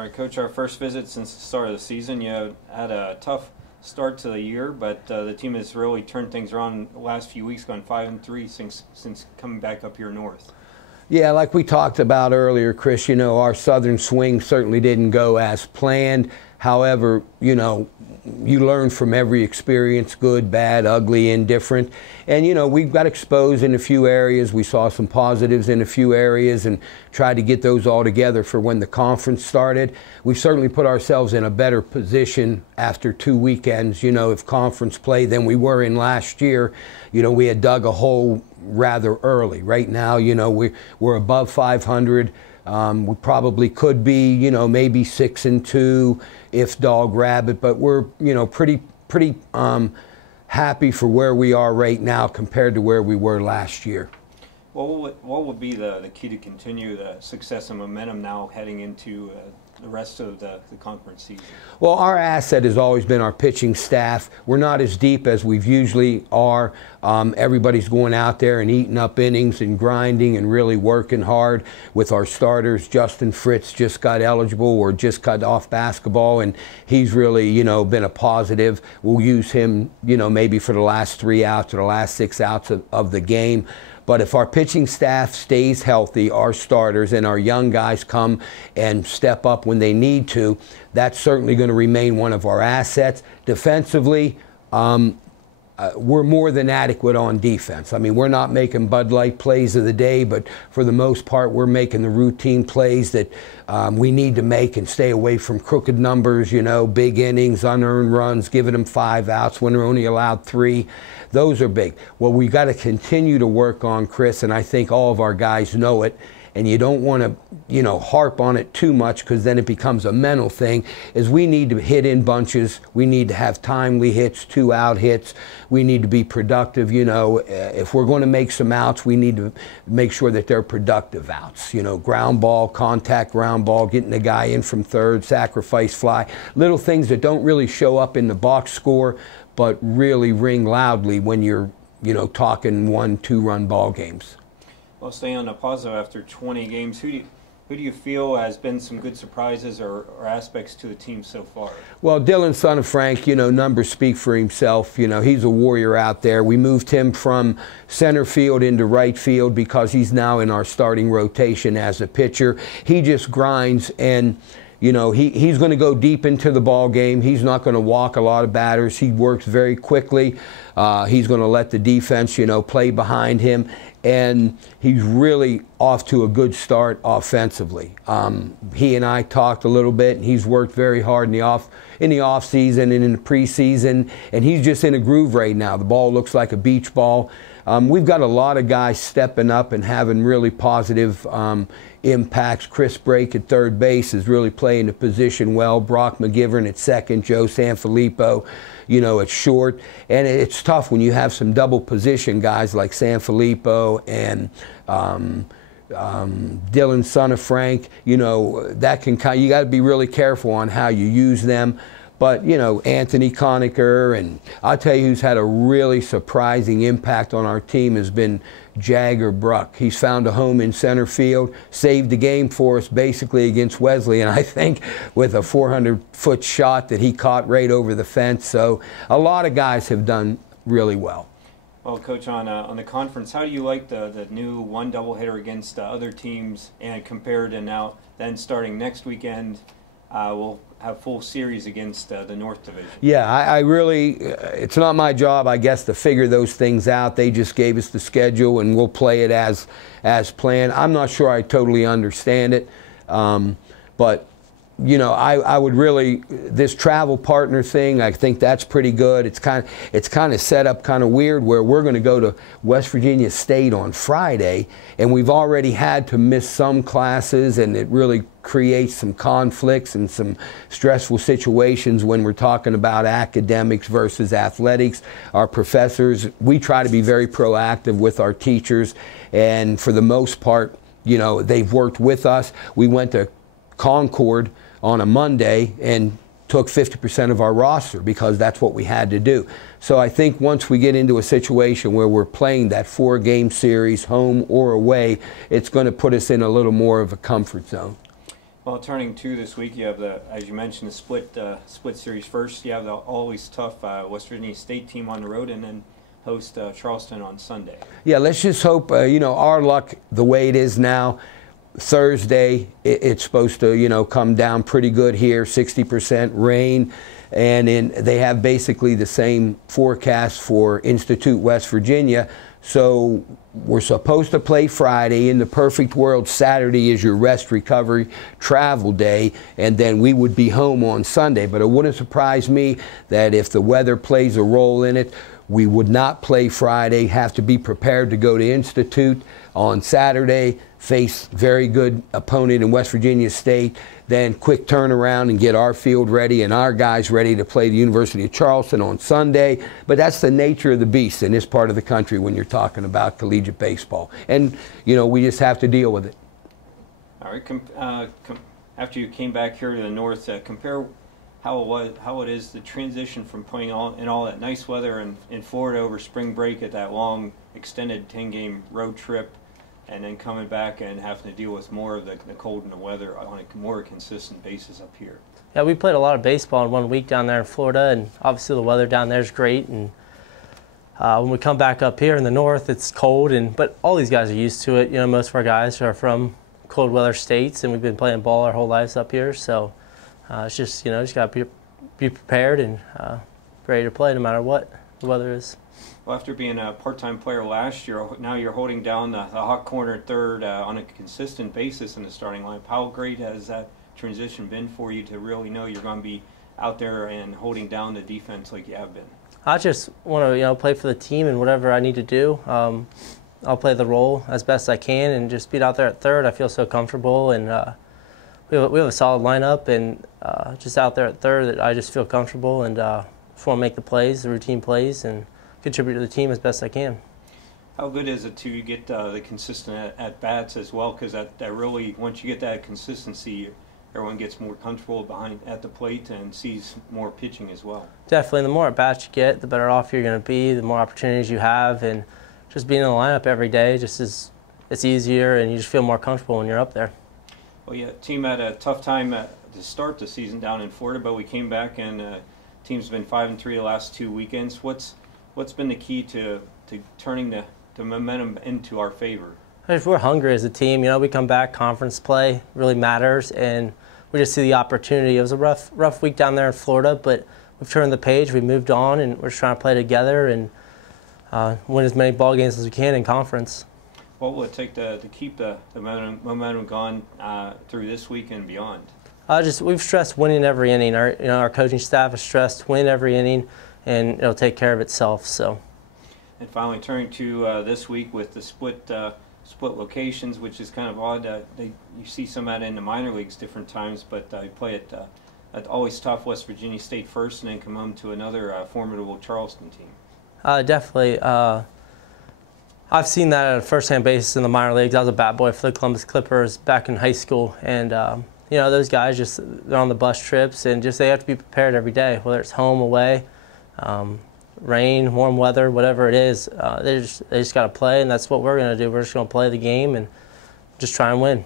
All right, Coach, our first visit since the start of the season. You had a tough start to the year, but the team has really turned things around the last few weeks, gone 5-3 since coming back up here north. Yeah, like we talked about earlier, Chris, you know, our southern swing certainly didn't go as planned. However, you know, you learn from every experience, good, bad, ugly, indifferent. And, you know, we've got exposed in a few areas. We saw some positives in a few areas and tried to get those all together for when the conference started. We've certainly put ourselves in a better position after 2 weekends, you know, of conference play than we were in last year. You know, we had dug a hole rather early. Right now, you know, we're above 500. We probably could be, you know, maybe 6-2 if dog rabbit, but we're, you know, pretty happy for where we are right now compared to where we were last year. What would be the key to continue the success and momentum now heading into the rest of the conference season? Well, our asset has always been our pitching staff. We're not as deep as we've usually are. Everybody's going out there and eating up innings and grinding and really working hard with our starters. Justin Fritz just got eligible or just got off basketball, and he's really, you know, been a positive. We'll use him, you know, maybe for the last 3 outs or the last 6 outs of the game. But if our pitching staff stays healthy, our starters and our young guys come and step up when they need to, that's certainly going to remain one of our assets. Defensively, we're more than adequate on defense. I mean, we're not making Bud Light plays of the day, but for the most part, we're making the routine plays that we need to make and stay away from crooked numbers, you know, big innings, unearned runs, giving them 5 outs when they're only allowed 3. Those are big. Well, we got to continue to work on, Chris, and I think all of our guys know it, and you don't want to, you know, harp on it too much because then it becomes a mental thing, is we need to hit in bunches. We need to have timely hits, 2-out hits. We need to be productive, you know. If we're going to make some outs, we need to make sure that they're productive outs. You know, ground ball, contact ground ball, getting the guy in from third, sacrifice fly, little things that don't really show up in the box score, but really ring loudly when you're, you know, talking 1-2 run ball games. Well, staying on the positive, after 20 games, who do you feel has been some good surprises or aspects to the team so far? Well, Dylan, son of Frank, you know, numbers speak for himself. You know, he's a warrior out there. We moved him from center field into right field because he's now in our starting rotation as a pitcher. He just grinds, and you know, he's going to go deep into the ball game. He's not going to walk a lot of batters. He works very quickly. He's going to let the defense, you know, play behind him. And he's really off to a good start offensively. He and I talked a little bit, and he's worked very hard in the off season and in the preseason, and he's just in a groove right now. The ball looks like a beach ball. We've got a lot of guys stepping up and having really positive impacts. Chris Brake at third base is really playing the position well. Brock McGivern at second. Joe Sanfilippo, you know, at short. And it's tough when you have some double position guys like Sanfilippo and Dylan, son of Frank. You know, that can you got to be really careful on how you use them. But, you know, Anthony Conacher, and I'll tell you who's had a really surprising impact on our team has been Jagger Bruck. He's found a home in center field, saved the game for us basically against Wesley, and I think with a 400-foot shot that he caught right over the fence. So a lot of guys have done really well. Well, Coach, on the conference, how do you like the new one doubleheader against other teams, and compared to now then starting next weekend, we'll have full series against the North Division? Yeah, I really, it's not my job, I guess, to figure those things out. They just gave us the schedule, and we'll play it as planned. I'm not sure I totally understand it, but you know, I would really, this travel partner thing, I think that's pretty good. It's kind of set up kind of weird where we're going to go to West Virginia State on Friday, and we've already had to miss some classes, and it really creates some conflicts and some stressful situations when we're talking about academics versus athletics. Our professors, we try to be very proactive with our teachers, and for the most part, you know, they've worked with us. We went to Concord on a Monday and took 50% of our roster because that's what we had to do. So I think once we get into a situation where we're playing that 4-game series, home or away, it's going to put us in a little more of a comfort zone. Well, turning to this week, you have the, as you mentioned, the split series first. You have the always tough West Virginia State team on the road, and then host Charleston on Sunday. Yeah, let's just hope, our luck the way it is now. Thursday, it's supposed to, come down pretty good here, 60% rain. And they have basically the same forecast for Institute, West Virginia. So we're supposed to play Friday. In the perfect world, Saturday is your rest, recovery, travel day, and then we would be home on Sunday. But it wouldn't surprise me that if the weather plays a role in it, we would not play Friday, have to be prepared to go to Institute on Saturday, face very good opponent in West Virginia State, then quick turnaround and get our field ready and our guys ready to play the University of Charleston on Sunday. But that's the nature of the beast in this part of the country when you're talking about collegiate baseball. And, we just have to deal with it. All right. After you came back here to the north, compare how it is the transition from playing in all that nice weather in Florida over spring break at that long extended 10-game road trip, and then coming back and having to deal with more of the cold and the weather on a more consistent basis up here. Yeah, we played a lot of baseball in 1 week down there in Florida, and obviously the weather down there is great. And when we come back up here in the north, it's cold, but all these guys are used to it. Most of our guys are from cold weather states, and we've been playing ball our whole lives up here. So it's just, just got to be prepared and ready to play no matter what the weather is. Well, after being a part-time player last year, now you're holding down the hot corner at third on a consistent basis in the starting lineup. How great has that transition been for you to really know you're going to be out there and holding down the defense like you have been? I just want to play for the team, and whatever I need to do, I'll play the role as best I can, and just being out there at third, I feel so comfortable, and we have a solid lineup, and just out there at third that I just feel comfortable, and just want to make the plays, the routine plays, and contribute to the team as best I can. How good is it to get the consistent at-bats as well? Because that really, once you get that consistency, everyone gets more comfortable at the plate and sees more pitching as well. Definitely. The more at-bats you get, the better off you're going to be, the more opportunities you have, and just being in the lineup every day it's easier, and you just feel more comfortable when you're up there. Well, yeah, team had a tough time to start the season down in Florida, but we came back and team's been 5-3 the last 2 weekends. What's been the key to turning the momentum into our favor? If we're hungry as a team, we come back, conference play really matters, and we just see the opportunity. It was a rough week down there in Florida, but we've turned the page, we moved on, and we're just trying to play together and win as many ball games as we can in conference. What will it take to keep the momentum going through this week and beyond? We've stressed winning every inning. Our coaching staff has stressed win every inning, and it'll take care of itself. So. And finally, turning to this week with the split locations, which is kind of odd. You see some of that in the minor leagues different times, but you play at always tough West Virginia State first, and then come home to another formidable Charleston team. Definitely. I've seen that at a first-hand basis in the minor leagues. I was a bat boy for the Columbus Clippers back in high school, and those guys they're on the bus trips, and they have to be prepared every day, whether it's home, away, rain, warm weather, whatever it is. They just got to play, and that's what we're going to do. We're just going to play the game and just try and win.